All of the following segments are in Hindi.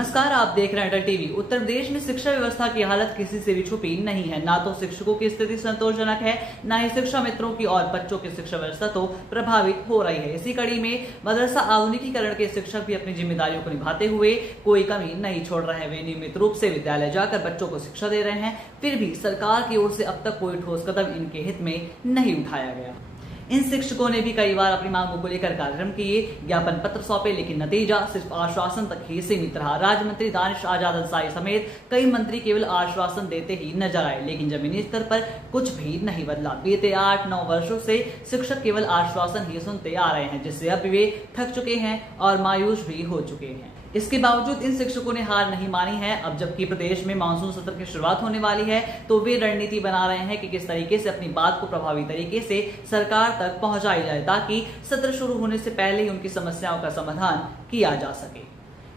नमस्कार, आप देख रहे हैं अटल टीवी। उत्तर प्रदेश में शिक्षा व्यवस्था की हालत किसी से भी छुपी नहीं है। ना तो शिक्षकों की स्थिति संतोषजनक है, ना ही शिक्षा मित्रों की और बच्चों की शिक्षा व्यवस्था तो प्रभावित हो रही है। इसी कड़ी में मदरसा आधुनिकीकरण के शिक्षक भी अपनी जिम्मेदारियों को निभाते हुए कोई कमी नहीं छोड़ रहे हैं। वे नियमित रूप से विद्यालय जाकर बच्चों को शिक्षा दे रहे हैं, फिर भी सरकार की ओर से अब तक कोई ठोस कदम इनके हित में नहीं उठाया गया। इन शिक्षकों ने भी कई बार अपनी मांगों को लेकर कार्यक्रम किए, ज्ञापन पत्र सौंपे, लेकिन नतीजा सिर्फ आश्वासन तक ही सीमित रहा। राज्य मंत्री दानिश आजाद अंसारी समेत कई मंत्री केवल आश्वासन देते ही नजर आए, लेकिन जमीनी स्तर पर कुछ भी नहीं बदला। बीते 8-9 वर्षों से शिक्षक केवल आश्वासन ही सुनते आ रहे हैं, जिससे अब वे थक चुके हैं और मायूस भी हो चुके हैं। इसके बावजूद इन शिक्षकों ने हार नहीं मानी है। अब जबकि प्रदेश में मानसून सत्र की शुरुआत होने वाली है, तो वे रणनीति बना रहे हैं कि किस तरीके से अपनी बात को प्रभावी तरीके से सरकार तक पहुंचाई जाए, ताकि सत्र शुरू होने से पहले ही उनकी समस्याओं का समाधान किया जा सके।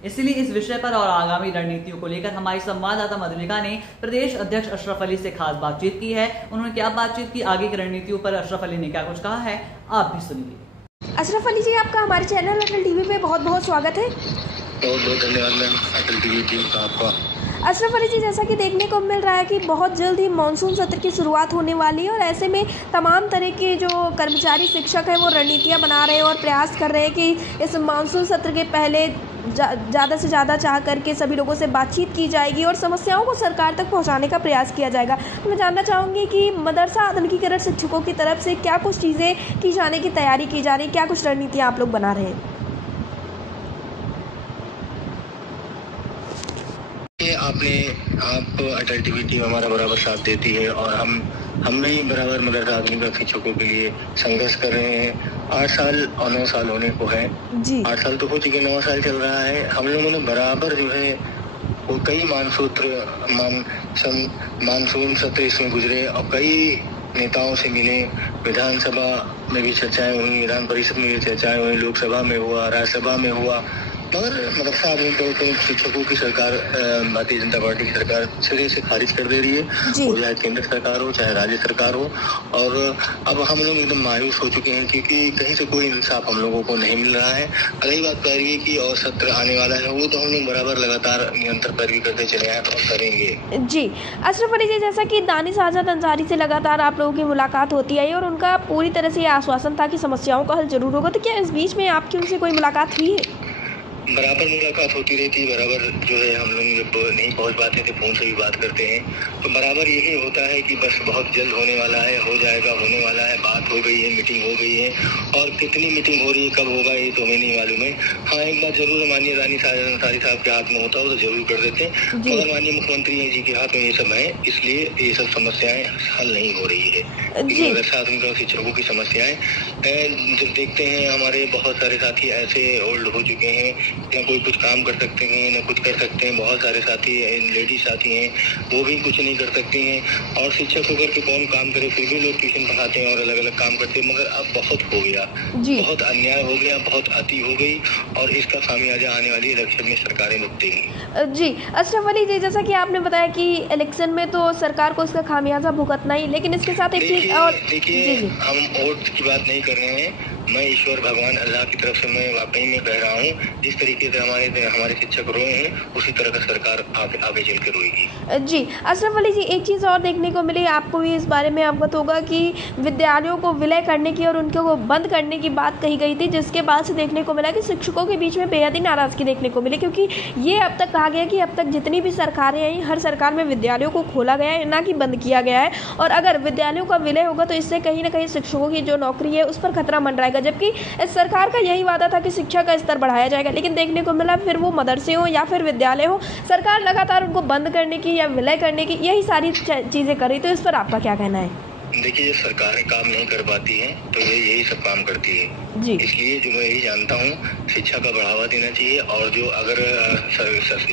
इसलिए इस विषय पर और आगामी रणनीतियों को लेकर हमारी संवाददाता मधुलिका ने प्रदेश अध्यक्ष अशरफ अली से खास बातचीत की है। उन्होंने क्या बातचीत की, आगे की रणनीतियों पर अशरफ अली ने क्या कुछ कहा है, आप भी सुनिए। अशरफ अली जी, आपका हमारे चैनल अटल टीवी पे बहुत बहुत स्वागत है। बहुत बहुत धन्यवाद मैम, अटल टीवी टीम का आपका। अशरफ अली जी, जैसा कि देखने को मिल रहा है कि बहुत जल्द ही मानसून सत्र की शुरुआत होने वाली है और ऐसे में तमाम तरह के जो कर्मचारी शिक्षक हैं वो रणनीतियां बना रहे हैं और प्रयास कर रहे हैं कि इस मानसून सत्र के पहले ज़्यादा से ज़्यादा चाह करके सभी लोगों से बातचीत की जाएगी और समस्याओं को सरकार तक पहुंचाने का प्रयास किया जाएगा। तो मैं जानना चाहूँगी कि मदरसा आधुनिकीकरण शिक्षकों की तरफ से क्या कुछ चीज़ें की जाने की तैयारी की जा रही है, क्या कुछ रणनीतियाँ आप लोग बना रहे हैं? आप अटल टीवी टीम हमारा बराबर साथ देती है और हम भी बराबर मदरसा आधुनिक शिक्षकों के लिए संघर्ष कर रहे हैं। 8 साल और 9 साल होने को है जी। 8 साल तो हो चुके, 9 साल चल रहा है। हम लोगों ने बराबर जो है वो कई मानसून सत्र इसमें गुजरे और कई नेताओं से मिले। विधानसभा में भी चर्चाएं हुई, विधान परिषद में भी चर्चाएं हुई, लोकसभा में हुआ, राज्यसभा में हुआ, मगर मदरसा आधुनिकीकरण शिक्षकों की सरकार, भारतीय जनता पार्टी की सरकार सिरे से खारिज कर दे रही है, वो चाहे केंद्र सरकार हो चाहे राज्य सरकार हो। और अब हम लोग एकदम मायूस हो चुके हैं क्योंकि कहीं से कोई इंसाफ हम लोगों को नहीं मिल रहा है। अगली बात पैरवी की और सत्र आने वाला है, वो तो हम लोग बराबर लगातार निरंतर पैरवी करते चले आए और करेंगे जी। अशरफ अली जी, जैसा कि दानिश आजाद अंसारी से लगातार आप लोगों की मुलाकात होती आई और उनका पूरी तरह से आश्वासन था कि समस्याओं का हल जरूर होगा, तो क्या इस बीच में आपकी उनसे कोई मुलाकात हुई है? बराबर मुलाकात होती रहती है, बराबर जो है हम लोग जब नहीं पहुंच पाते थे फोन से भी बात करते हैं, तो बराबर यही होता है कि बस बहुत जल्द होने वाला है, हो जाएगा, होने वाला है, बात हो गई है, मीटिंग हो गई है। और कितनी मीटिंग हो रही है, कब होगा, ये तो हमें नहीं मालूम है। हाँ, एक बात जरूर माननीय दानिश आजाद अंसारी साहब के हाथ में होता हो तो जरूर कर देते, मगर माननीय मुख्यमंत्री जी के हाथ में ये सब है, इसलिए ये सब समस्याएं हल नहीं हो रही है। मदरसा आधुनिकीकरण शिक्षकों की समस्याएं जब देखते हैं, हमारे बहुत सारे साथी ऐसे ओल्ड हो चुके हैं, न कोई कुछ काम कर सकते हैं, न कुछ कर सकते हैं। बहुत सारे साथी लेडीज साथी हैं, वो भी कुछ नहीं कर सकती हैं। और शिक्षक होकर के कौन काम करे, फिर भी लोग ट्यूशन पढ़ाते हैं और अलग अलग काम करते हैं। मगर अब बहुत हो गया, बहुत अन्याय हो गया, बहुत अति हो गई और इसका खामियाजा आने वाली इलेक्शन में सरकारें भुगतेंगी जी। अशरफ अली जी, जैसा कि आपने बताया कि इलेक्शन में तो सरकार को इसका खामियाजा भुगतना ही, लेकिन इसके साथ एक चीज और देखिए, हम वोट की बात नहीं कर रहे हैं। मैं ईश्वर भगवान अल्लाह की तरफ से मैं वाकई में कह रहा हूँ, जिस तरीके से हमारे शिक्षक रोए हैं, उसी तरह का सरकार आगे चल के रोएगी जी। अशरफ अली जी, एक चीज़ और देखने को मिली, आपको भी इस बारे में अवगत होगा कि विद्यालयों को विलय करने की और उनको बंद करने की बात कही गई थी, जिसके बाद से देखने को मिला कि शिक्षकों के बीच में बेहद ही नाराजगी देखने को मिली, क्योंकि ये अब तक कहा गया कि अब तक जितनी भी सरकारें आई, हर सरकार में विद्यालयों को खोला गया है, ना कि बंद किया गया है। और अगर विद्यालयों का विलय होगा तो इससे कहीं ना कहीं शिक्षकों की जो नौकरी है उस पर खतरा मंडराएगा, जबकि इस सरकार का यही वादा था कि शिक्षा का स्तर बढ़ाया जाएगा। लेकिन देखने को मिला, फिर वो मदरसे हो या फिर विद्यालय हो, सरकार लगातार उनको बंद करने की या विलय करने की यही सारी चीजें कर रही। तो इस पर आपका क्या कहना है? देखिए, ये सरकारें काम नहीं कर पाती हैं तो ये यही सब काम करती है जी। इसलिए जो मैं यही जानता हूँ, शिक्षा का बढ़ावा देना चाहिए। और जो अगर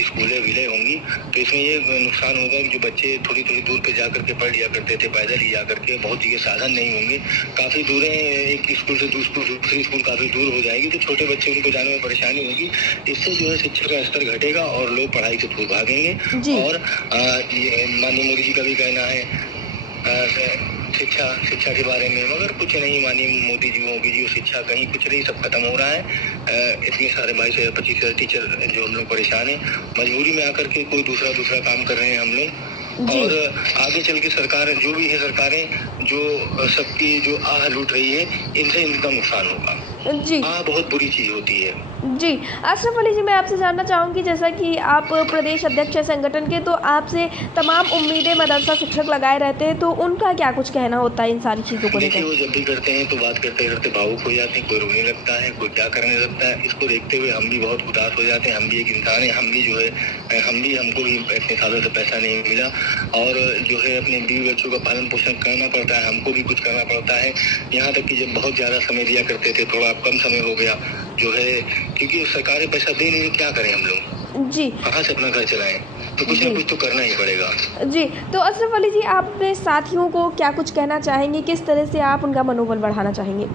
स्कूलें विलय होंगी तो इसमें ये नुकसान होगा कि जो बच्चे थोड़ी थोड़ी दूर पे जाकर के पढ़ लिया करते थे, पैदल ही जाकर के, बहुत जगह साधन नहीं होंगे, काफी दूर है, एक स्कूल से दूसरी स्कूल काफी दूर हो जाएगी, तो छोटे बच्चे उनको जाने में परेशानी होगी। इससे जो है शिक्षा का स्तर घटेगा और लोग पढ़ाई से दूर भागेंगे। और माननीय मोदी जी का भी कहना है, शिक्षा के बारे में, मगर कुछ नहीं मानी मोदी जी शिक्षा कहीं कुछ नहीं, सब खत्म हो रहा है। इतने सारे 22,000-25,000 टीचर जो हम लोग परेशान हैं, मजबूरी में आकर के कोई दूसरा काम कर रहे हैं हम लोग। और आगे चल के सरकार जो भी है, सरकारें जो सबकी जो आह लूट रही है, इनसे इनका नुकसान होगा जी। बहुत बुरी चीज होती है जी अशरफ अली जी, मैं आपसे जानना चाहूँगी, जैसा कि आप प्रदेश अध्यक्ष है संगठन के, तो आपसे तमाम उम्मीदें मदरसा शिक्षक लगाए रहते हैं, तो उनका क्या कुछ कहना होता है इन सारी चीज़ों को लेकर? वो जब भी करते हैं तो बात करते करते भावुक हो जाते हैं, कोई रोने लगता है, कोई क्या करने लगता है। इसको देखते हुए हम भी बहुत उदास हो जाते हैं। हम भी एक इंसान है, हम भी जो है हमको भी इतने सालों से पैसा नहीं मिला और जो है अपने बीवी बच्चों का पालन पोषण करना पड़ता है, हमको भी कुछ करना पड़ता है। यहाँ तक कि जब बहुत ज्यादा समय दिया करते थे, थोड़ा कम समय हो गया जो है, क्योंकि सरकारें पैसा दे नहीं, क्या करें हम लोग जी, कहाँ से अपना घर चलाएं, तो कुछ ना कुछ तो करना ही पड़ेगा जी। तो अशरफ अली जी, आप अपने साथियों को क्या कुछ कहना चाहेंगे, किस तरह से आप उनका मनोबल बढ़ाना चाहेंगे?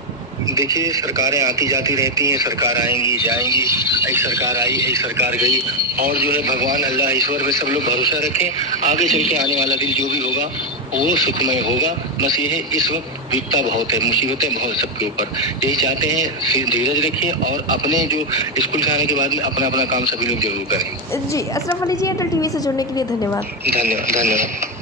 देखिए, सरकारें आती जाती रहती हैं, सरकार आएंगी जाएंगी, एक सरकार आई एक सरकार गई, और जो है भगवान अल्लाह ईश्वर पे सब लोग भरोसा रखें। आगे चल के आने वाला दिन जो भी होगा वो सुखमय होगा। बस ये है, इस वक्त विपदा बहुत है, मुसीबतें बहुत सबके ऊपर, यही चाहते हैं धीरज रखिए और अपने जो स्कूल से आने के बाद में अपना काम सभी लोग जरूर करें। जी अशरफ अली जी, एयरटेल टीवी से जुड़ने के लिए धन्यवाद। धन्यवाद।